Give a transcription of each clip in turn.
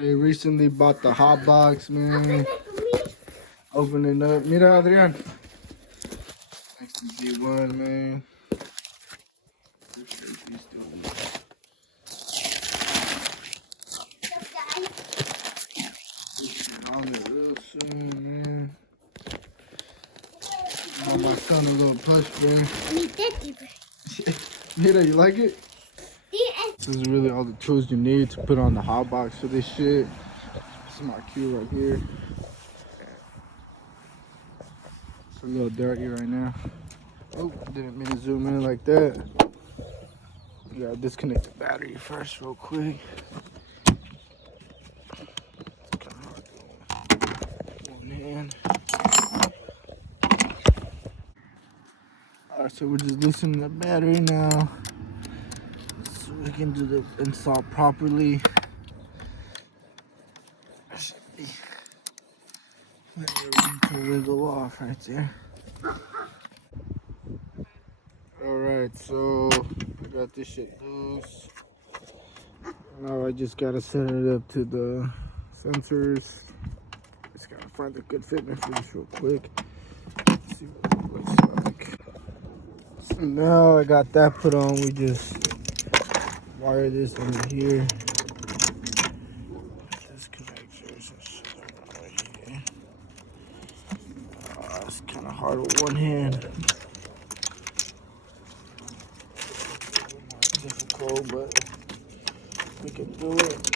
I recently bought the hot box, man. Opening up. Mira, Adrian. Next to G1, man. On it real soon, man. Bought my son a little plush bear. Mira, you like it? This is really all the tools you need to put on the hot box for this shit. This is my Q right here. It's a little dirty right now. Oh, didn't mean to zoom in like that. We gotta disconnect the battery first real quick. It's kind of hard doing one hand. Alright, so we're just loosening the battery now so we can do the install properly. There should be plenty of room to wiggle off right there. Alright, so I got this shit loose. Now I just gotta set it up to the sensors. Just gotta find a good fitment for this real quick. Let's see what it looks like. So now I got that put on, we just wire this under here. This connector is right here. It's kind of hard with one hand. Difficult, but we can do it.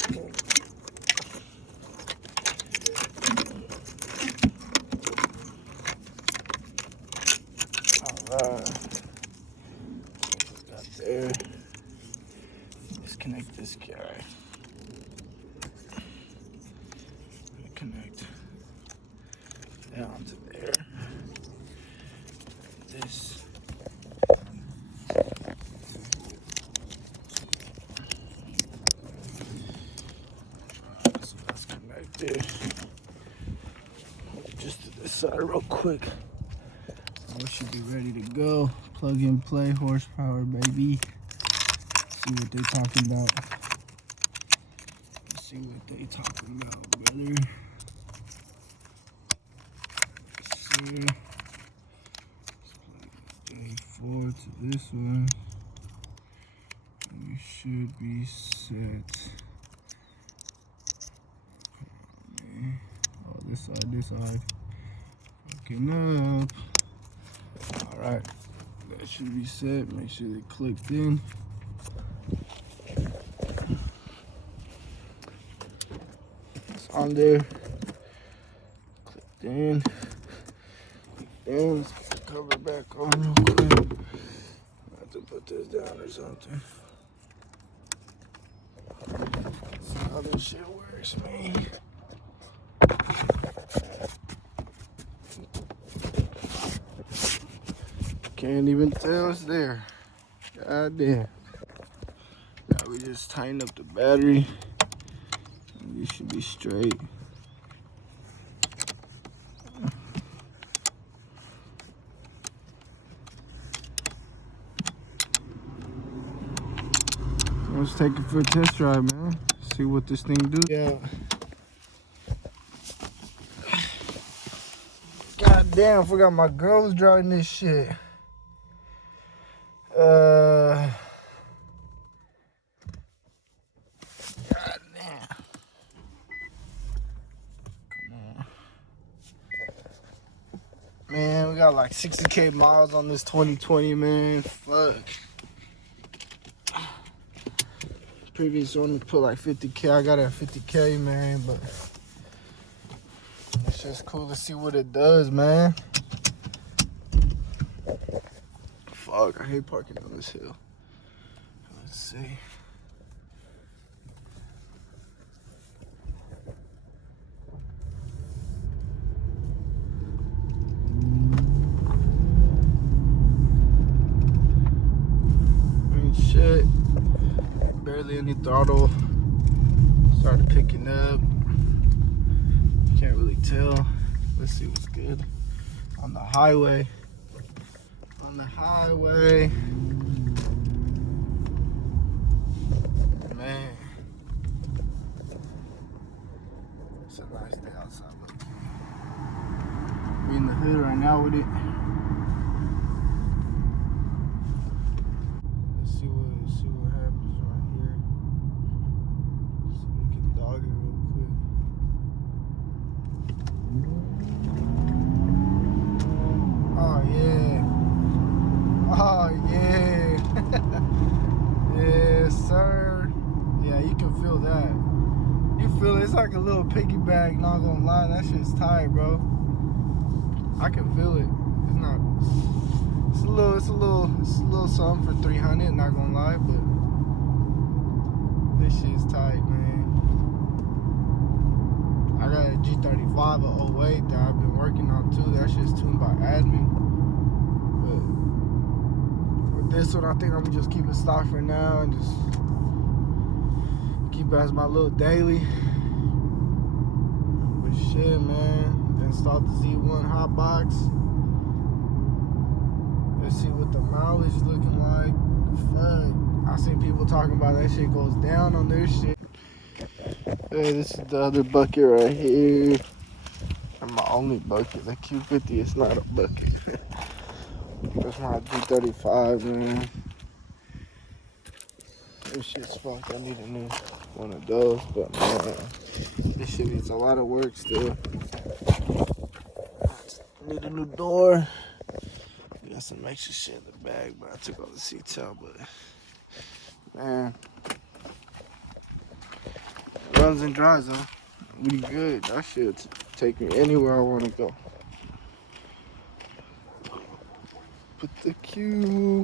Alright. Got there. Disconnect this guy. Connect down to there. This. So let's connect this. Just to this side real quick. We should be ready to go. Plug and play horsepower, baby. See what they talking about. Let's see what they talking about, brother. See. J4 to this one. And we should be set. Oh, this side. Fucking up. Alright. That should be set. Make sure they clicked in. It's on there. Clicked in. Let's put the cover back on real quick. I have to put this down or something. That's how this shit works, man. Can't even tell it's there. God damn. Now we just tighten up the battery. And we should be straight. Let's take it for a test drive, man. See what this thing do. Yeah. God damn, I forgot my girl was driving this shit. God damn. Come on. Man, we got like 60K miles on this 2020, man. Fuck. Previous one put like 50K. I got it at 50K, man, but it's just cool to see what it does, man. Fuck, I hate parking on this hill. Let's see. Shit. Barely any throttle. Started picking up. Can't really tell. Let's see what's good. On the highway. Man. It's a nice day outside. Look. We in the hood right now with it. Let's see what happens right here. So we can dog it real quick. Oh yeah. Yes, sir. Yeah, you can feel that. You feel it. It's like a little piggyback, not gonna lie. That shit's tight, bro. I can feel it. It's not. It's a little something for 300. Not gonna lie, but this shit's tight, man. I got a G35 of 08 that I've been working on too. That shit's tuned by admin. But with this one, I think I'm gonna just keep it stock for now and just keep it as my little daily. But shit, man. Installed the Z1 HOTBOX. Let's see what the mileage looking like. Fuck. I seen people talking about that shit goes down on their shit. Hey, this is the other bucket right here. And my only bucket. The Q50 is not a bucket. That's my G35, man. This shit's fucked. I need a new one of those, but man, this shit needs a lot of work still. Need a new door. We got some extra shit in the bag, but I took all the seats out. But man, runs and dries though. We good. That shit take me anywhere I want to go. Put the Q.